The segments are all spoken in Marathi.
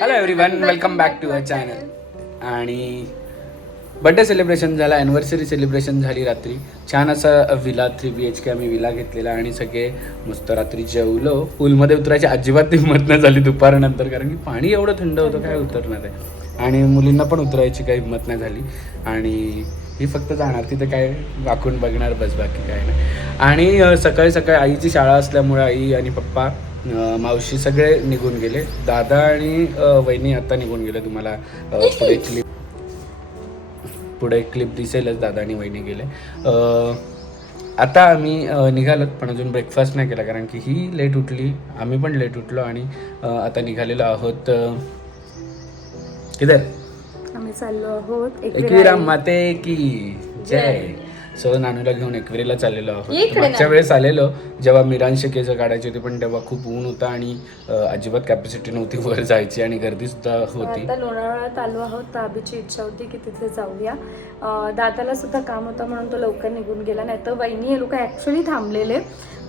Hello everyone welcome back to our channel आणि बड्डे सेलिब्रेशन झालं ॲनिव्हर्सरी सेलिब्रेशन झाली रात्री. छान असा villa three B H K आम्ही विला घेतलेला आणि सगळे मस्त रात्री जेवलो. पूलमध्ये उतरायची अजिबात हिंमत नाही झाली दुपारनंतर कारण की पाणी एवढं थंड होतं काय उतरणार आहे. आणि मुलींना पण उतरायची काही हिंमत नाही झाली. आणि ही फक्त जाणार तिथे काय वाकून बघणार बस बाकी काय नाही. आणि सकाळी सकाळी आईची शाळा असल्यामुळे आई आणि पप्पा मावशी सगळे निघून गेले. दादा आणि वहिनी आता निघून गेले. तुम्हाला पुढे क्लिप पुढे क्लिप दिसेलच. दादा आणि वहिनी गेले. आता आम्ही निघालोत पण अजून ब्रेकफास्ट नाही केला. कारण की ही लेट उठली. आम्ही पण लेट उठलो आणि आता निघालेलो आहोत किधर? आम्ही चाललो आहोत. एकविरा माते की जय. सो नानूला घेऊन एकविरीला चाललेलो आहोत. मागच्या वेळेस आलेलो जेव्हा मिरांशी केस काढायची होती पण तेव्हा खूप ऊन होता आणि अजिबात कॅपॅसिटी नव्हती वर जायची आणि गर्दी सुद्धा होती. आता लोणावळ्यात आलो आहोत. अभिची इच्छा होती की तिथे जाऊया. दादाला सुद्धा काम होतं म्हणून तो लवकर निघून गेला. नाही तर वहिनी हे लोक ऍक्च्युली थांबलेले.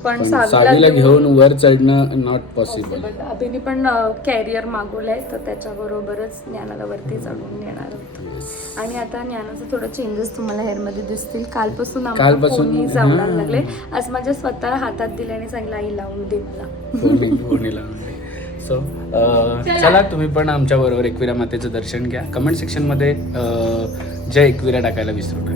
पण सावीला घेऊन वर चढणं नॉट पॉसिबल अभिनी पण कॅरियर मागवलंय तर त्याच्याबरोबरच ज्ञानाला वरती चढून नेणार आहोत. आणि आता ज्ञानाचं थोडं चेंजेस तुम्हाला हेअरमध्ये दिसतील. कालपासून कालपासून, हां. लागले. आज माझ्या स्वतः हातात दिले आणि सांगितलं आई लावून दे मला. सो चला. तुम्ही पण आमच्या बरोबर एकविरा मातेचं दर्शन घ्या. कमेंट सेक्शनमध्ये जय एकविरा टाकायला विसरू नका.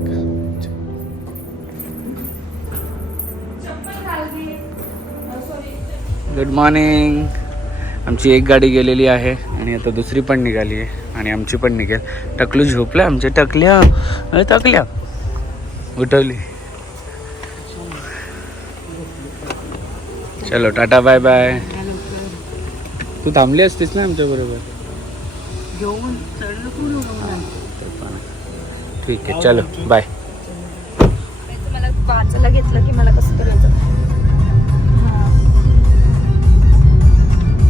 गुड मॉर्निंग आमची एक गाडी गेलेली आहे आणि आता दुसरी पण निघाली आहे आणि आमची पण निघेल. टकलू झोपल्या आमच्या टकल्या अरे टकल्या. उठवली. चलो टाटा बाय बाय. तू थांबली असतीस ना आमच्या बरोबर? ठीक आहे चलो बाय. मला वाचायला घेतलं की मला कसं करायचं?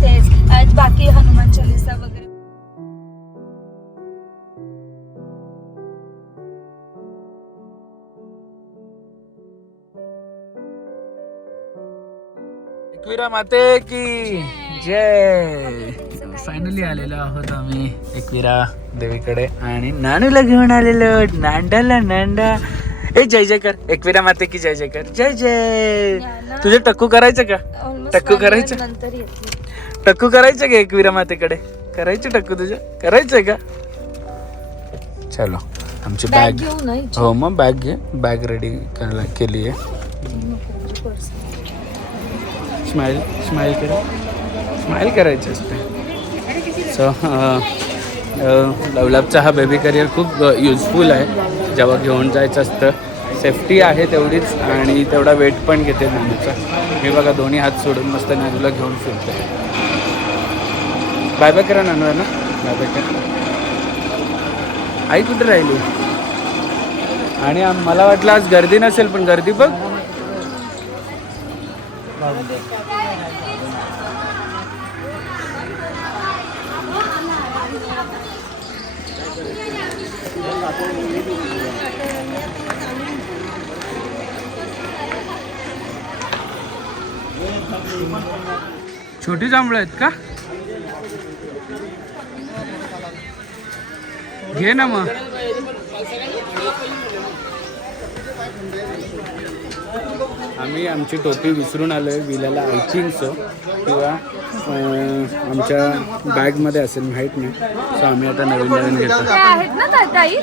तेच. आज बाकी हनुमान चालिसा वगैरे. एकविरा माते की जय. फायनली आलेलो आहोत आम्ही एकविरा देवीकडे आणि नानूला घेऊन आलेलो नांडाला नांडा ए जय जय कर एकविरा माते की जय जय कर जय. जय तुझे टक्कू करायचं का? टक्कू करायचं? टक्कू करायचं का एकविरा मातेकडे करायचं टक्कू तुझं? करायचंय का? चलो आमची बॅग घेऊ ना. हो मग बॅग घे. बॅग रेडी करायला केली आहे. स्माईल स्माईल कर. स्माईल करायची असते. सो लवलपचा हा बेबी करिअर खूप युजफुल आहे. जेव्हा घेऊन जायचं असतं. सेफ्टी आहे तेवढीच आणि तेवढा वेट पण घेते नानूचा. मी बघा दोन्ही हात सोडून मस्त नानूला घेऊन फिरतो बाय बाय करा ना? बाय बाय करा आई कुठे राहिली? आणि मला वाटलं आज गर्दी नसेल पण गर्दी बघ. छोटी जांभळं आहेत का? घे ना मग. आम्ही आमची टोपी विसरून आलो आहे विलाला आय किंवा आमच्या बॅगमध्ये असेल माहीत नाही. सो आम्ही आता नवीन नवीन घेतो त्या आहेत ना ता- ताई?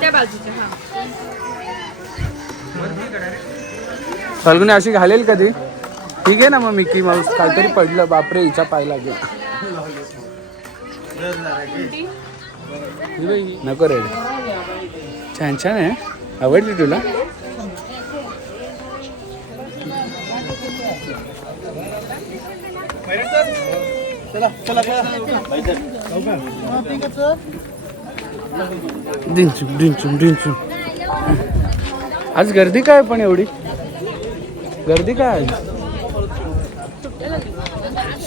त्या बाजूच्या हा. फाल्गुनी अशी घालेल कधी? ठीक आहे ना मग मिकी माऊस. काहीतरी पडलं. बापरे हिचा पाय लागेल. नको रेड छान छान आहे आवडली तुला? डिंचूम डिंचूम डिंचूम आज गर्दी काय पण एवढी? गर्दी काय आज?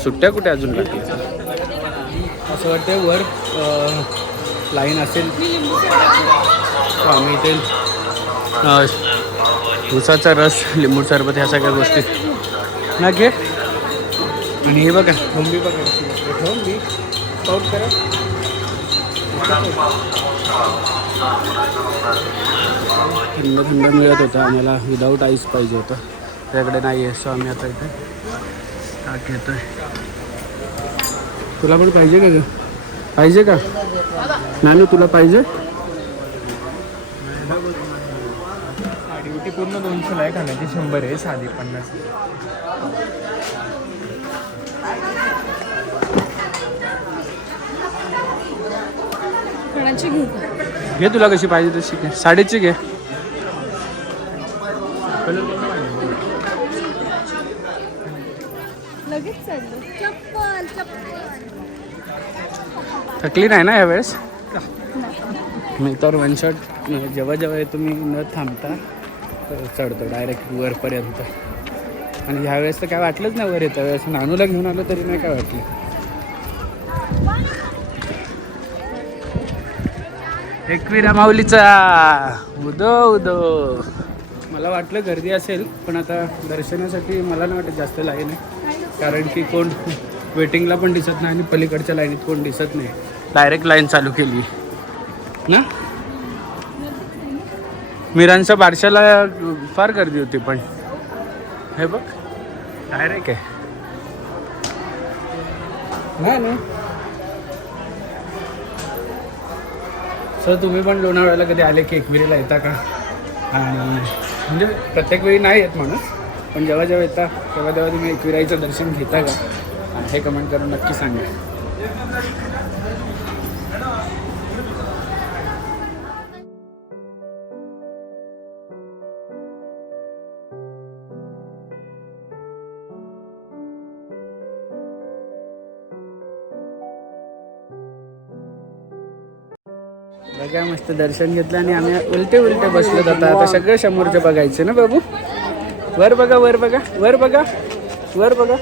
सुट्ट्या कुठे अजून लागली असं वाटतं वर लाईन असेल आम्ही इथे उसाचा रस लिंबू सरबत ह्या सगळ्या गोष्टी. ना घे. आणि हे बघा ठोंबी बघा. ठोंबी पाऊट करा. थंड थंड मिळत होता. आम्हाला विदाऊट आईस पाहिजे होतं. त्याकडे नाही आहे सो आम्ही आता इथे. घेतो आहे तुला पण पाहिजे का पाहिजे का? नानू तुला पाहिजे? ड्युटी पूर्ण दोनशे आहे खाण्याची शंभर आहे साधी पन्नास. घे तुला कशी पाहिजे तशी घे. साडीची घे. लगेच चप्पल चप्पल. थकली नाही ना यावेळेस? मी तर वन शॉट जेव्हा जेव्हा येतो मी न थांबता चढतो डायरेक्ट वरपर्यंत. आणि ह्यावेळेस तर काय वाटलंच नाही वर येतं. वेळेस नानूला घेऊन आलो तरी नाही काय वाटलं. एकविरा माऊलीचा. उदो उदो. मला वाटलं गर्दी असेल पण आता दर्शनासाठी मला नाही वाटत जास्त लाईन आहे. कारण की कोण वेटिंगला पण दिसत नाही आणि पलीकडच्या लाईनीत कोण दिसत नाही. डायरेक्ट लाईन चालू केली. ना? मिरांच्या बारशाला फार गर्दी होती पण. हे बघ डायरेक्ट आहे. नाही नाही. सर तुम्ही पण लोणावळ्याला कधी आले की एकविरीला येता का? आणि म्हणजे प्रत्येक वेळी नाही येत माणूस पण जेव्हा जेव्हा येता तेव्हा तेव्हा तुम्ही एकविराईचं दर्शन घेता का? हे कमेंट करून नक्की सांगा. सगळ्या मस्त दर्शन घेतलं आणि आम्ही उलटे उलटे बसलो आता आता सगळं समोरचं बघायचे ना बाबू? वर बघा वर बघा वर बघा वर बघा.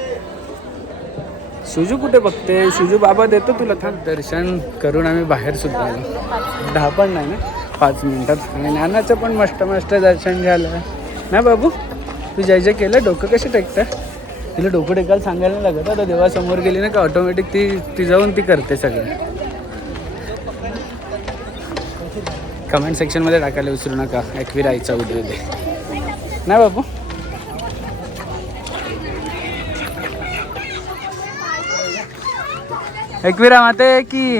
सुजू कुठे बघते? सुजू बाबा देतो तुला थांब. दर्शन करून आम्ही बाहेर सुद्धा आलो. दहा पण नाही ना? पाच मिनिटात. आणि नानाचं पण मस्त मस्त दर्शन झालं. ना बाबू? तू जय जय केलं डोकं कसे टेकतं? तिला डोकं टेकायला सांगायला लागत आता देवासमोर गेली ना का ऑटोमॅटिक ती ती जाऊन ती करते सगळं. कमेंट सेक्शनमध्ये टाकायला विसरू नका. ॲक्विरायचा आईचा उदय नाही बाबू एकविरा माते की?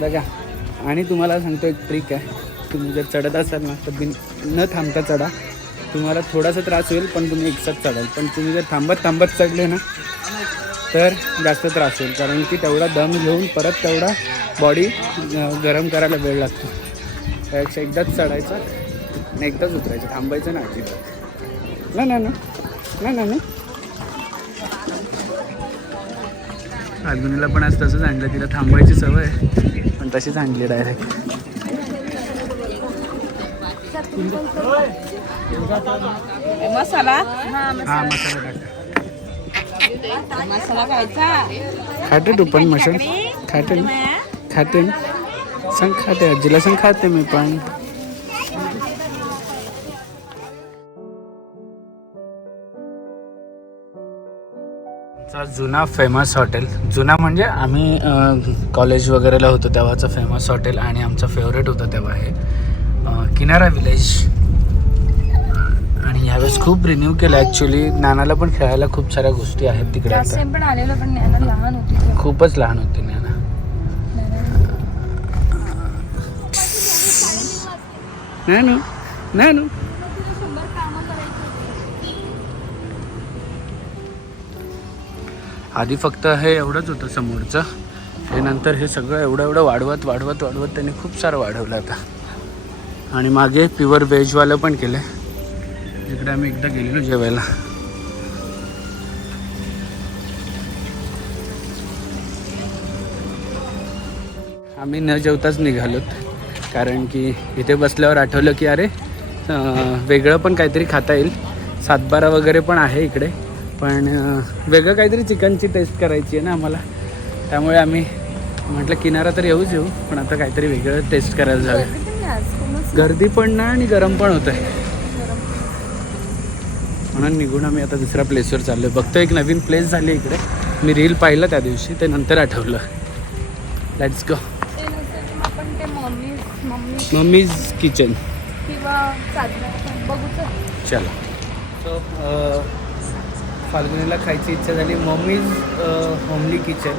बघा आणि तुम्हाला सांगतो एक ट्रिक आहे. तुम्ही जर चढत असाल ना तर बिन न थांबता चढा. तुम्हाला थोडासा त्रास होईल पण तुम्ही एकसाथ चढाल. पण तुम्ही जर थांबत थांबत चढले ना तर जास्त त्रास होईल. कारण की तेवढा दम घेऊन परत तेवढा बॉडी गरम करायला वेळ लागतो. त्यापेक्षा एकदाच चढायचं आणि एकदाच उतरायचं. थांबायचं ना अजिबात. ना ना ना. ना ना ना. फाल्गुनीला पण आज तसंच आणलं. तिला थांबायची सवय आहे, पण तशीच आणली डायरेक्ट मसाला? हा मसाला टाका. खाते तू पण मटण खाते ना खाते ना सांग खाते आजीला सांग खाते मी पण चा जुना फेमस हॉटेल जुना म्हणजे आम्ही कॉलेज वगैरेला होतो तेव्हाचं फेमस हॉटेल आणि आमचं फेवरेट होतं तेव्हा हे. किनारा विलेज आणि ह्यावेळेस खूप रिन्यू केलं. ॲक्च्युली नानाला पण खेळायला खूप साऱ्या गोष्टी आहेत तिकडे लास्ट आता. टाइम पण आलेलो पण ज्ञाना लहान होती तेव्हा. खूपच लहान होती नाना. नाही नानू. आधी फक्त हे एवढंच होतं समोरचं. हे नंतर हे सगळं एवढं एवढं वाढवत वाढवत वाढवत त्यांनी खूप सारं वाढवलं आता. आणि मागे प्युअर व्हेजवालं पण केलं जिकडे आम्ही एकदा गेलेलो जेवायला. आम्ही न जेवताच निघालोत. कारण की इथे बसल्यावर आठवलं की अरे वेगळं पण काहीतरी खाता येईल. सातबारा वगैरे पण आहे इकडे. पण वेगळं काहीतरी चिकनची टेस्ट करायची आहे ना आम्हाला. त्यामुळे आम्ही म्हटलं किनारा तर येऊच येऊ पण आता काहीतरी वेगळं टेस्ट करायला जाऊया. गर्दी पण नाही आणि गरम पण होत आहे. म्हणून निघून आम्ही आता दुसऱ्या प्लेसवर चाललो बघतो एक नवीन प्लेस झाली इकडे. मी रील पाहिलं त्या दिवशी ते नंतर आठवलं. लेट्स गो ते नसेल तर आपण ते मम्मी मम्मी मम्मीज किचन. चला. सो फाल्गुनीला खायची इच्छा झाली. मम्मीज होमली किचन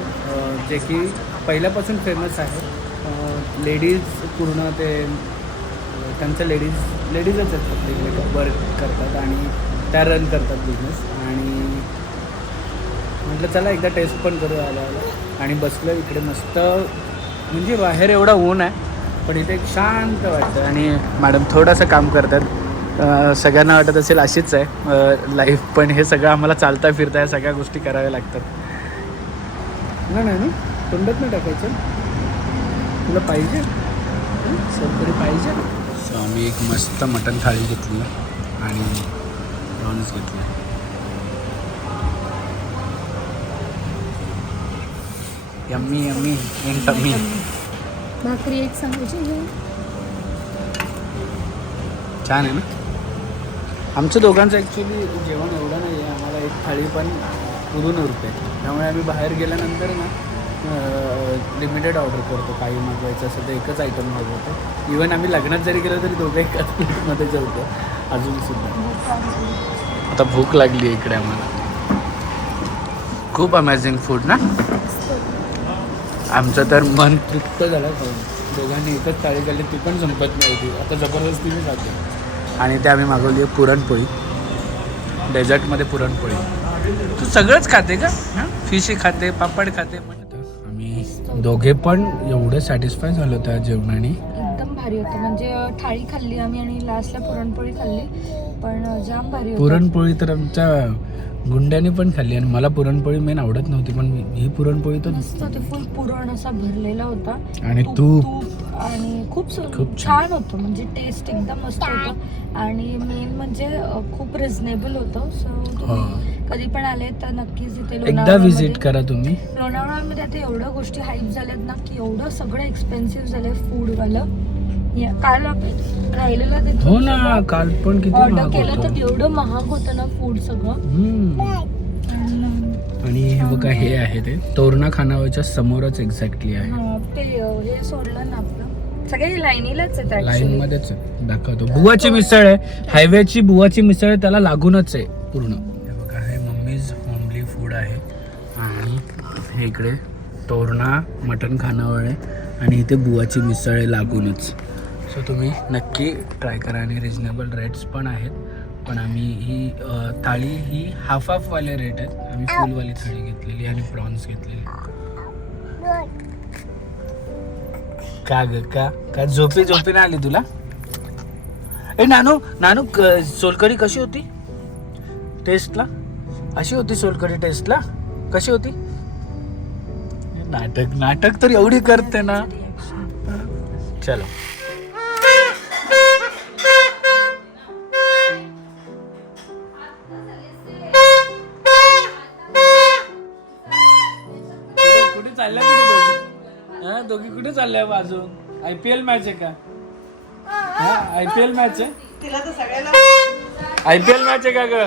जे की पहिल्यापासून फेमस आहे. लेडीज पूर्ण ते त्यांचं लेडीज लेडीजच आहेत प्रत्येक वर्क करतात आणि त्या रन करतात बिझनेस आणि म्हटलं चला एकदा टेस्ट पण करू आला आला आणि बसलो इकडे मस्त. म्हणजे बाहेर एवढा ऊन आहे. पण इथे एक शांत वाटतं. आणि मॅडम थोडंसं काम करतात. सगळ्यांना वाटत असेल अशीच आहे. लाईफ पण हे सगळं आम्हाला चालता फिरता या सगळ्या गोष्टी कराव्या लागतात. नाही नाही ना तोंडात नाही टाकायचं. तुला पाहिजे? सरकारी पाहिजे? सो आम्ही एक मस्त मटण थाळी घेतली आणि प्रॉन्स घेतले. यम्मी यम्मी इन टम्मी भाकरी एक सांगायची छान आहे ना? आमचं दोघांचं ॲक्च्युली जेवण एवढं नाही आहे आम्हाला एक थाळी पण पुरून उरते त्यामुळे आम्ही बाहेर गेल्यानंतर ना लिमिटेड ऑर्डर करतो. काही मागवायचं असेल तर एकच आयटम मागवतो. इवन आम्ही लग्नात जरी गेलो तरी दोघं एकाच प्लेटमध्ये जेवतो. अजूनसुद्धा आता भूक लागली इकडे आम्हाला. खूप अमेझिंग फूड ना? आमचं तर मन तृप्त झालं. दोघांनी एकच थाळी खाल्ली ती पण संपत नव्हती आता जबरदस्तीने खाते आणि ते आम्ही मागवली आहे पुरणपोळी. डेझर्टमध्ये पुरणपोळी. तू सगळंच खाते का? हां? फिशही खाते पापड खाते पण आम्ही दोघे पण एवढे सॅटिस्फाय झालो त्या जेवणाने. एकदम भारी होतं. म्हणजे थाळी खाल्ली आम्ही आणि लास्टला पुरणपोळी खाल्ली. पण जाम भारी होतं. पुरणपोळी तर आमच्या गुंड्याने पण खाल्ली आणि मला पुरणपोळी मेन आवडत नव्हती पण ही पुरणपोळी तर मस्त फुल पुरण असा भरलेला होता. आणि तूप- तूप. तूप आणि खूप सु- खूप छान. छान होतं. म्हणजे टेस्ट एकदम मस्त होतं. आणि मेन म्हणजे अं, खूप रिझनेबल होतं. सो तुम्ही कधी पण आले तर नक्कीच इथे. एकदा लोणावळ्यामध्ये- विजिट करा तुम्ही. लोणावळ्यामध्ये आता एवढ्या गोष्टी हाईप झाल्यात ना की एवढं सगळं एक्सपेन्सिव्ह झालंय फूडवालं या- काल आपण राहिलेलं तिथून हो ना काल पण किती ऑर्डर महाग केलं तर एवढं महाग होतं ना फूड सगळं. हम्म. आणि, हे बघा हे आहे. ते. तोरणा खानावळच्या समोरच एक्झॅक्टली आहे. हा, ते अं, हे सोडलं ना आपलं. सगळे लाईनीलाच आहेत लाईन मध्येच आहे. दाखवतो. बुवाची मिसळ आहे. हायवेची बुवाची मिसळ आहे, त्याला लागूनच आहे पूर्ण. हे बघा हे मम्मीज होमली फूड आहे. आणि हे इकडे तोरणा मटण खानावळ आहे. आणि इथे बुवाची मिसळ आहे लागूनच. सो तुम्ही नक्की ट्राय करा आणि रिजनेबल रेट्स पण आहेत. पण आम्ही ही थाळी ही हाफ हाफवाले रेट आहेत. आम्ही फुलवाली थाळी घेतलेली आणि प्रॉन्स घेतलेली. का ग? का? का? झोपी झोपी नाही आली तुला? ए नानू नानू क- सोलकढी कशी होती? टेस्टला अशी होती सोलकढी टेस्टला कशी होती? नाटक नाटक तर एवढी करते ना. चलो. कुठे चालल्या दोघी? हा दोघी कुठे चालल्या बाजू आय पी एल मॅच आहे का? हा आय पी एल मॅच आहे? आय पी एल मॅच आहे का ग?